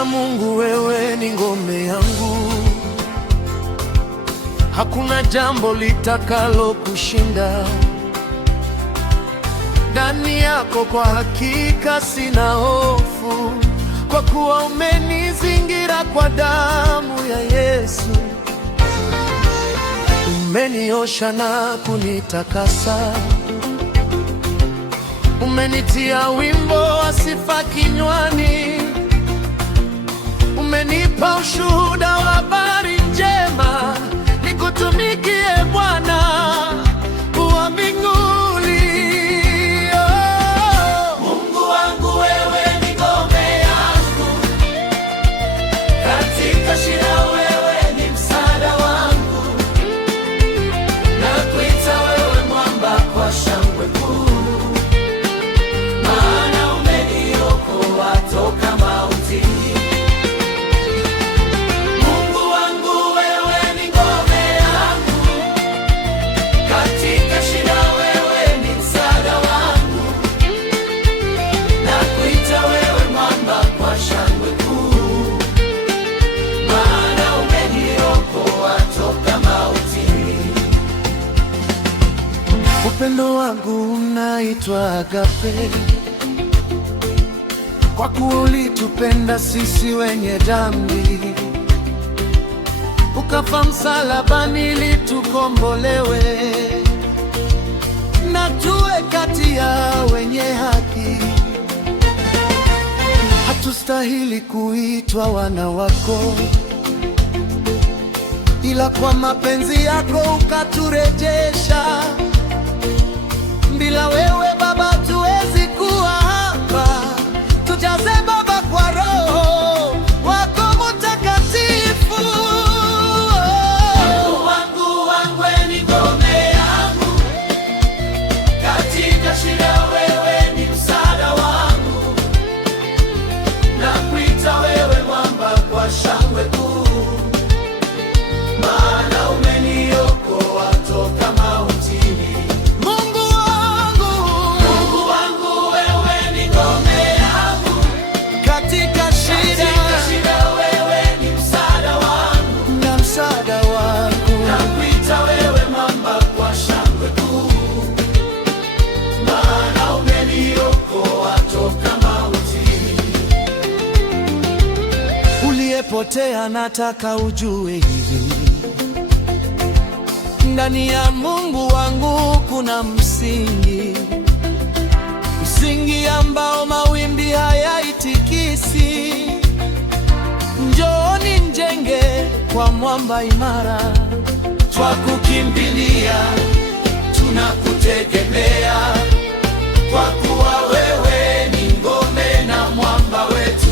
Bwana Mungu, wewe ni ngome yangu, hakuna jambo litakalo kushinda. Ndani yako kwa hakika sina hofu, kwa kuwa umenizingira kwa damu ya Yesu. Umeniosha na kunitakasa, umenitia wimbo wa sifa kinywani, umenipa ushuhuda wa habari njema, nikutumikie Bwana wa mbinguni. Mungu wangu, wewe ni ngome yangu, katika shida wewe ni msaada wangu, nakuita wewe mwamba kwa shangwe kuu, maana umeniokoa toka mautini. Upendo wangu unaitwa agape, kwa kuwa ulitupenda sisi wenye dhambi, ukafa msalabani ili tukombolewe na tuwe kati ya wenye haki. Hatustahili kuitwa wana wako, ila kwa mapenzi yako ukaturejesha. Bila wewe Baba tuwezi kuwa hapa, tujaze Baba kwa Roho wako Mtakatifu. Mungu wangu, wewe ni ngome yangu, katika shida wewe ni msaada wangu, nakuita wewe mwamba kwa shangwe kuu, maana umeniokoa toka mautini. Potea, nataka ujue hivi, ndani ya Mungu wangu kuna msingi, msingi ambao mawimbi hayaitikisi. Njooni njenge kwa mwamba imara, twakukimbilia, tunakutegemea, kwa kuwa wewe ni ngome na mwamba wetu.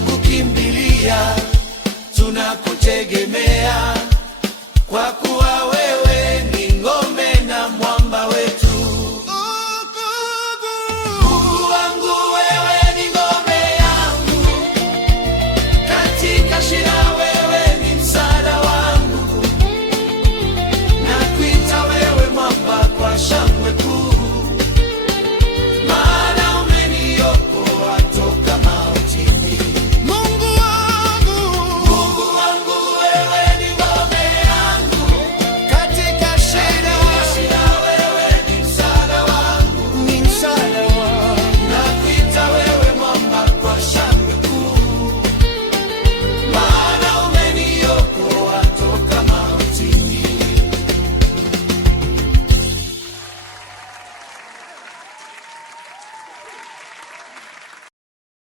Twakukimbilia, tunakutegemea, kwa kuwa wewe